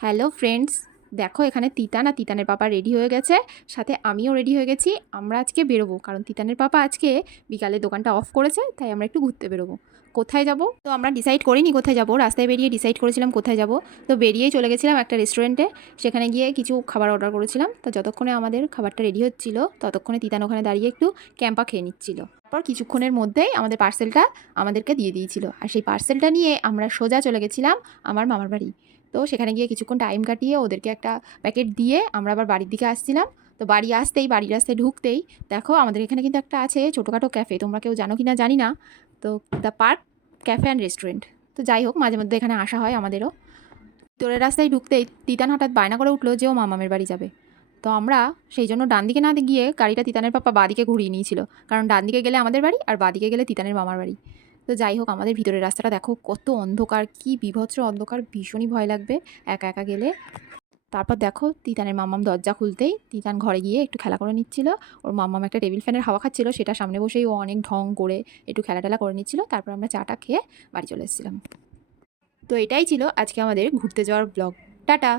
Hello friends, দেখো এখানে তিতান আর তিতানের পাপা ready হয়ে গেছে, সাথে আমিও রেডি হয়ে গেছি। আমরা আজকে বেরোবো, কারণ তিতানের পাপা আজকে বিকালে দোকানটা অফ করেছে, তাই আমরা একটু ঘুরতে বেরোবো। কোথায় যাব তো আমরা ডিসাইড করিনি কোথায় যাব, রাস্তায় বেরিয়ে ডিসাইড করেছিলাম কোথায় যাব। তো বেরিয়েই চলে গেছিলাম একটা রেস্টুরেন্টে, সেখানে গিয়ে কিছু খাবার অর্ডার করেছিলাম। তো যতক্ষণে আমাদের খাবারটা রেডি হচ্ছিল ততক্ষণে তিতান ওখানে দাঁড়িয়ে একটু ক্যাম্পা খেয়ে নিচ্ছিল। তারপর কিছুক্ষণের মধ্যেই আমাদের পার্সেলটা আমাদেরকে দিয়ে দিয়েছিল, আর সেই পার্সেলটা নিয়ে আমরা সোজা চলে গেছিলাম আমার মামার বাড়ি। তো সেখানে গিয়ে কিছুক্ষণ টাইম কাটিয়ে ওদেরকে একটা প্যাকেট দিয়ে আমরা আবার বাড়ির দিকে আসছিলাম। তো বাড়ি আসতেই, বাড়ির রাস্তায় ঢুকতেই দেখো আমাদের এখানে কিন্তু একটা আছে ছোটোখাটো ক্যাফে, তোমরা কেউ জানো কি না জানি না। তো the park cafe and restaurant. তো যাই হোক, মাঝে মধ্যে এখানে আসা হয় আমাদেরও। তোরের রাস্তায় ঢুকতেই তিতান হঠাৎ বায়না করে উঠলো যে ও মামামের বাড়ি যাবে। তো আমরা সেই জন্য ডান দিকে না গিয়ে গাড়িটা তিতানের পাপা বাদিকে ঘুরিয়ে নিয়েছিল, কারণ ডান দিকে গেলে আমাদের বাড়ি আর বাদিকে গেলে তিতানের মামার বাড়ি। তো যাই হোক, আমাদের ভিতরের রাস্তাটা দেখো কত অন্ধকার, কি বিভৎস অন্ধকার, ভীষণই ভয় লাগবে একা একা গেলে। তারপর দেখো তিতানের মাম্মাম দরজা খুলতেই তিতান ঘরে গিয়ে একটু খেলা করে নিচ্ছিল। ওর মাম্মাম একটা টেবিল ফ্যানের হাওয়া খাচ্ছিল, সেটা সামনে বসেই ও অনেক ঢং করে একটু খেলা টেলা করে নিচ্ছিল। তারপর আমরা চাটা খেয়ে বাড়ি চলে এসেছিলাম। তো এটাই ছিল আজকে আমাদের ঘুরতে যাওয়ার ব্লগ। টাটা।